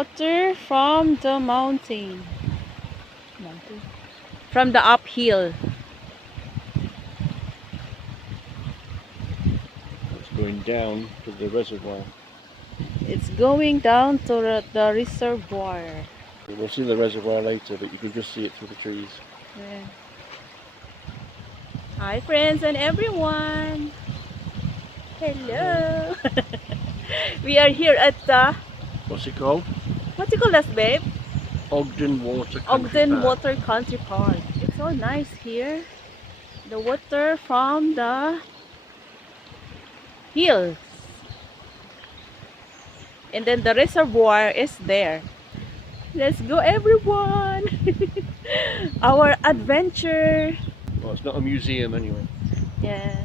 water from the mountain. From the uphill. It's going down to the reservoir. It's going down to the reservoir. We'll see the reservoir later, but you can just see it through the trees. Yeah. Hi friends and everyone. Hello. We are here at the, What's it called? what do you call this, babe? Ogden Water Country Ogden Park. Water Country Park. It's so nice here. The water from the hills. And then the reservoir is there. Let's go everyone. Our adventure. Well, it's not a museum anyway. Yeah.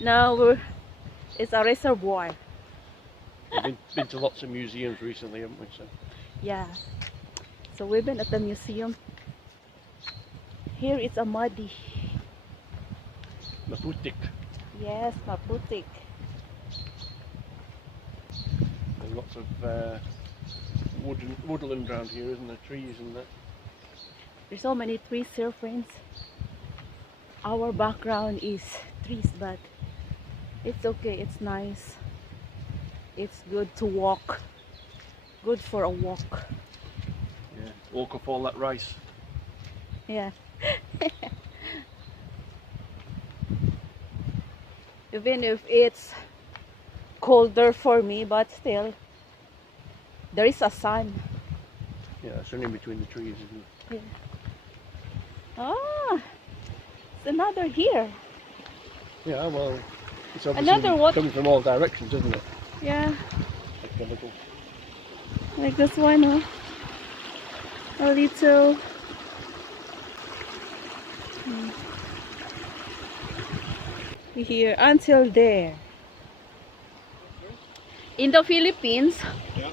Now it's a reservoir. We've been to lots of museums recently, haven't we? So. Yeah. So we've been at the museum. Here it's a muddy. Maputik. Yes, Maputik. There's lots of woodland around here, isn't there? Trees and that. There's so many trees here, friends. Our background is trees, but it's okay. It's nice. It's good to walk. Good for a walk. Yeah. Walk off all that rice. Yeah. Even if it's colder for me, but still there is a sun. Yeah, it's only in between the trees, isn't it? Yeah. Ah, it's another here. Yeah, well, it's Another obviously what? coming from all directions, isn't it? Yeah, Like the little... like this one, huh? A little. Here until there. In the Philippines, Yeah.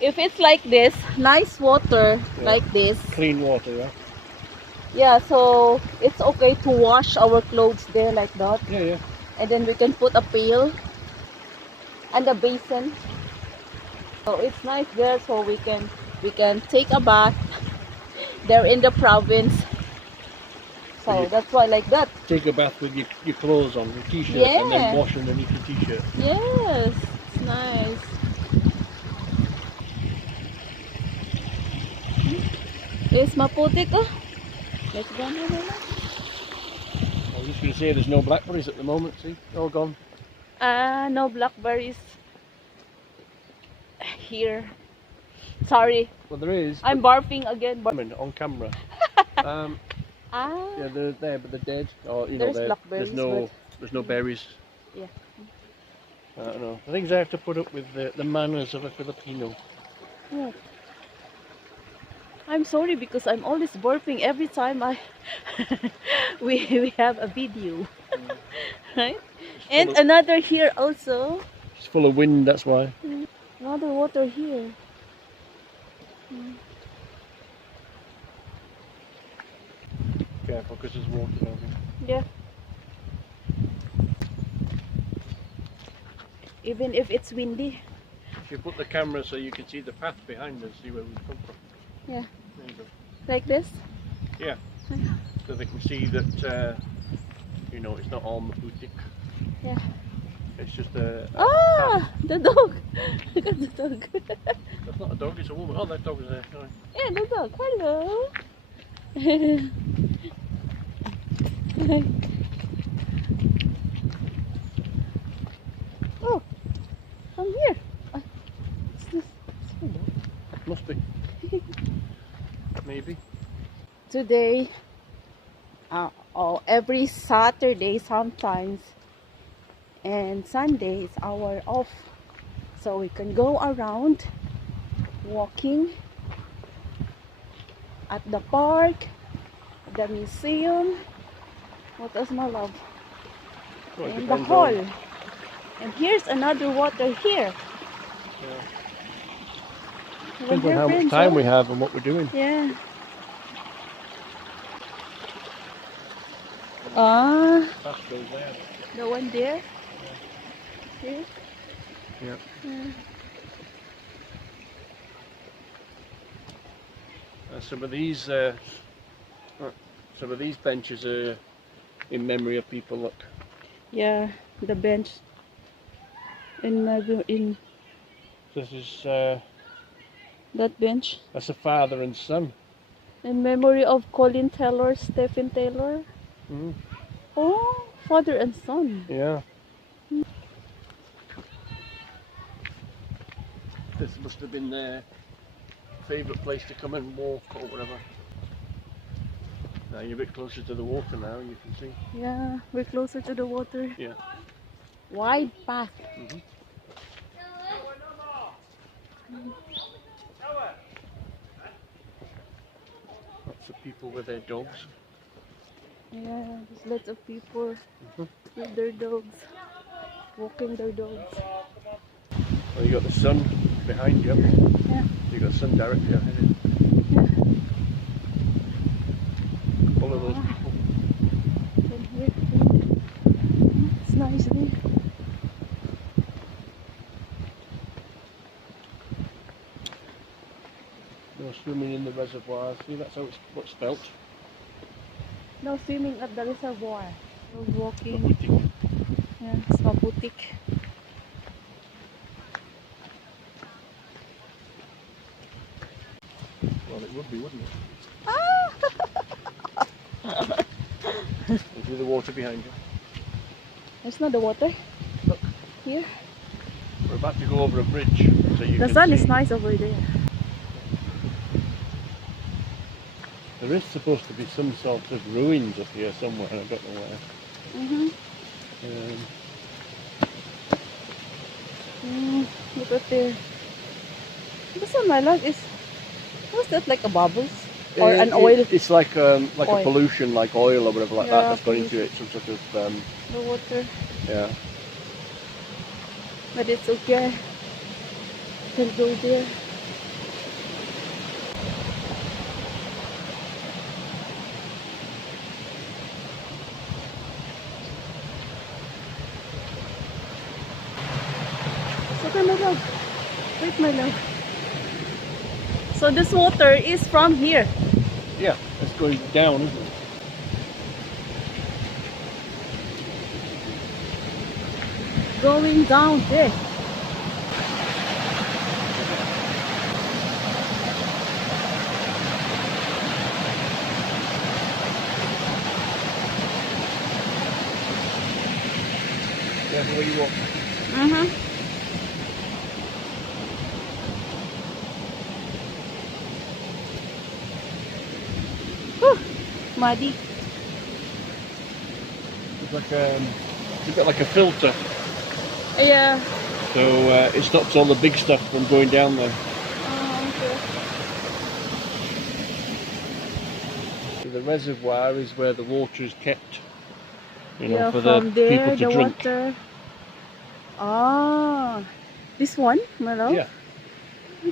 if it's like this, nice water, Yeah. like this, Clean water, yeah? yeah, so it's okay to wash our clothes there like that. Yeah, yeah. And then we can put a pail and a basin. So it's nice there, so we can take a bath there in the province. So Yeah. that's why like that. Take a bath with your clothes on, your t-shirt, and then Yeah. wash underneath the t-shirt. Yes, it's nice. It's Maputik, oh. Let's go. I was just going to say there's no blackberries at the moment, see? All gone. No blackberries here. Sorry, Well, there is. I'm barfing again. On camera. Yeah, they're there, but they're dead. Or, you know, There's blackberries, there's no berries. Yeah. I don't know. The things I have to put up with the manners of a Filipino. Yeah. I'm sorry because I'm always burping every time we have a video, right? And another here also. It's full of wind, that's why. Another water here. Careful, because there's water down here. Yeah. Even if it's windy. If you put the camera so you can see the path behind us, see where we've come from. Yeah. There you go. Like this. Yeah. So they can see that, you know, it's not all Maputik. Yeah. It's just a Ah, the dog. Look at the dog. That's not a dog, it's a woman. Oh, that dog is there. Sorry. Yeah, the dog. Hello. Oh, from here. What's this? Must be. Maybe. Today, every Saturday sometimes, and Sunday is our off, so we can go around walking at the park, the museum. What else, my love? Well, it And the depends hall. on- And here's another water here. Yeah. Over Depends on here, how much friends, time oh. we have and what we're doing. Yeah. Ah, Path goes there. the one there. Here. Yeah. Yeah. Some of these benches are in memory of people. Look. Yeah, the bench in This is that bench that's a father and son. in memory of Colin Taylor, Stephen Taylor. Mm. Oh, father and son. Yeah. This must have been their favourite place to come and walk or whatever. Now you're a bit closer to the water now, you can see. Yeah, we're closer to the water. Yeah. Wide path. Mm-hmm. Lots of people with their dogs. Yeah, there's lots of people with their dogs, walking their dogs. Well, you got the sun behind you. Yeah. You got the sun directly ahead of you. All of those people. From here. It's nice there. No swimming in the reservoir. See, that's how what's spelt. No swimming at the reservoir. We're walking. Maputik. Yeah, it's Maputik. Well, it would be, wouldn't it? Ah! You see the water behind you. It's not the water. Look. Here. We're about to go over a bridge, so you The can sun see. is nice over there. There is supposed to be some sort of ruins up here somewhere, I don't know where. Look at there. This one, my love, is. What's that, like a bubbles? Or an oil? It's like a Oil. pollution, like oil or whatever like Yeah, that that's gone into it. Some sort of The water. yeah. But it's okay. Can go there. It's okay, my love. Wait, my love. So this water is from here. Yeah, it's going down, isn't it? Going down there. Careful where you walk. Whew, muddy. It's like it's a bit like a filter, Yeah. so it stops all the big stuff from going down there. Okay. So the reservoir is where the water is kept, you know, Yeah, for the from there, people to the drink. water. Ah, this one, my love? Yeah,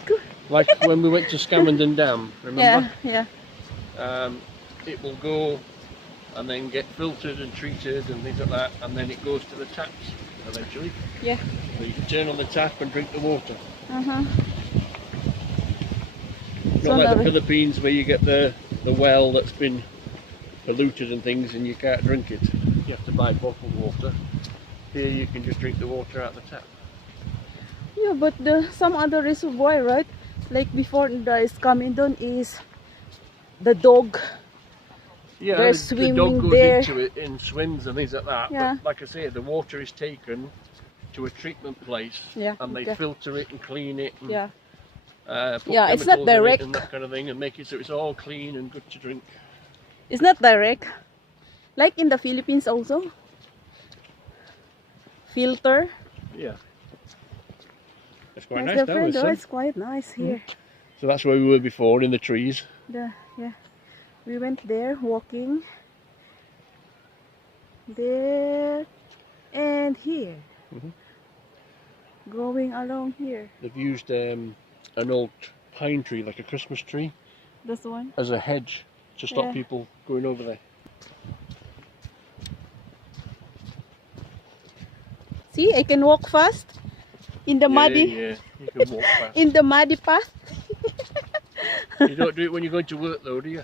Good. like when we went to Scamandon Dam, remember? Yeah. It will go and then get filtered and treated and things like that, and then it goes to the taps eventually. Yeah. So you can turn on the tap and drink the water. So Not like now the Philippines where you get the well that's been polluted and things and you can't drink it. You have to buy bottled water. Here you can just drink the water out of the tap. Yeah, but some other reservoir, right? Like before the Scamandon is the dog. Yeah, They're the swimming dog goes there. into it in swims and things like that. Yeah. But like I say, the water is taken to a treatment place, Yeah, and they okay. filter it and clean it. And, Yeah. put Yeah, it's not chemicals in it direct. and that kind of thing, and make it so it's all clean and good to drink. It's not direct. Like in the Philippines also. Filter. Yeah. It's quite It's nice now, different, this though. sun. It's quite nice here. So that's where we were before, in the trees. Yeah. We went there walking. There and here. Going along here. They've used an old pine tree, like a Christmas tree, This one. as a hedge to stop Yeah. people going over there. See, I can walk fast in the muddy. Yeah, you can walk fast. In the muddy path. You don't do it when you're going to work though, do you?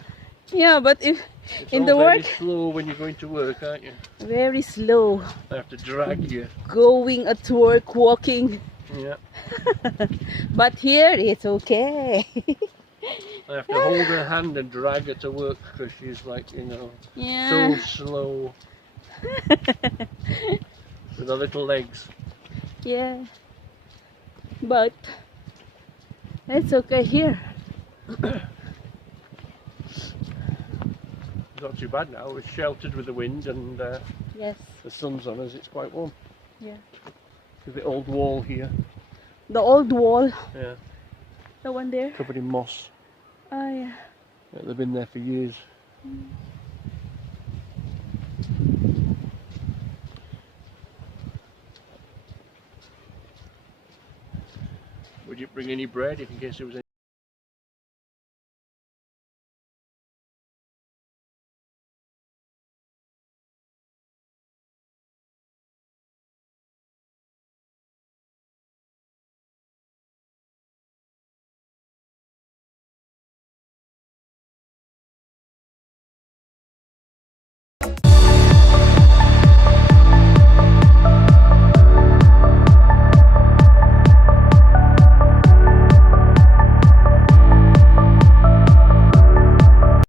Yeah, but if It's in all the very work, slow when you're going to work, aren't you? very slow. I have to drag you. Going at work, walking. Yeah. But here it's okay. I have to hold her hand and drag her to work because she's like, you know, Yeah. so slow with her little legs. Yeah. But it's okay here. Not too bad now. We're sheltered with the wind and Yes. the sun's on us. It's quite warm. Yeah. There's the old wall here. The old wall. Yeah. The one there. Covered in moss. Oh yeah. Yeah, they've been there for years. Would you bring any bread if in case there was any?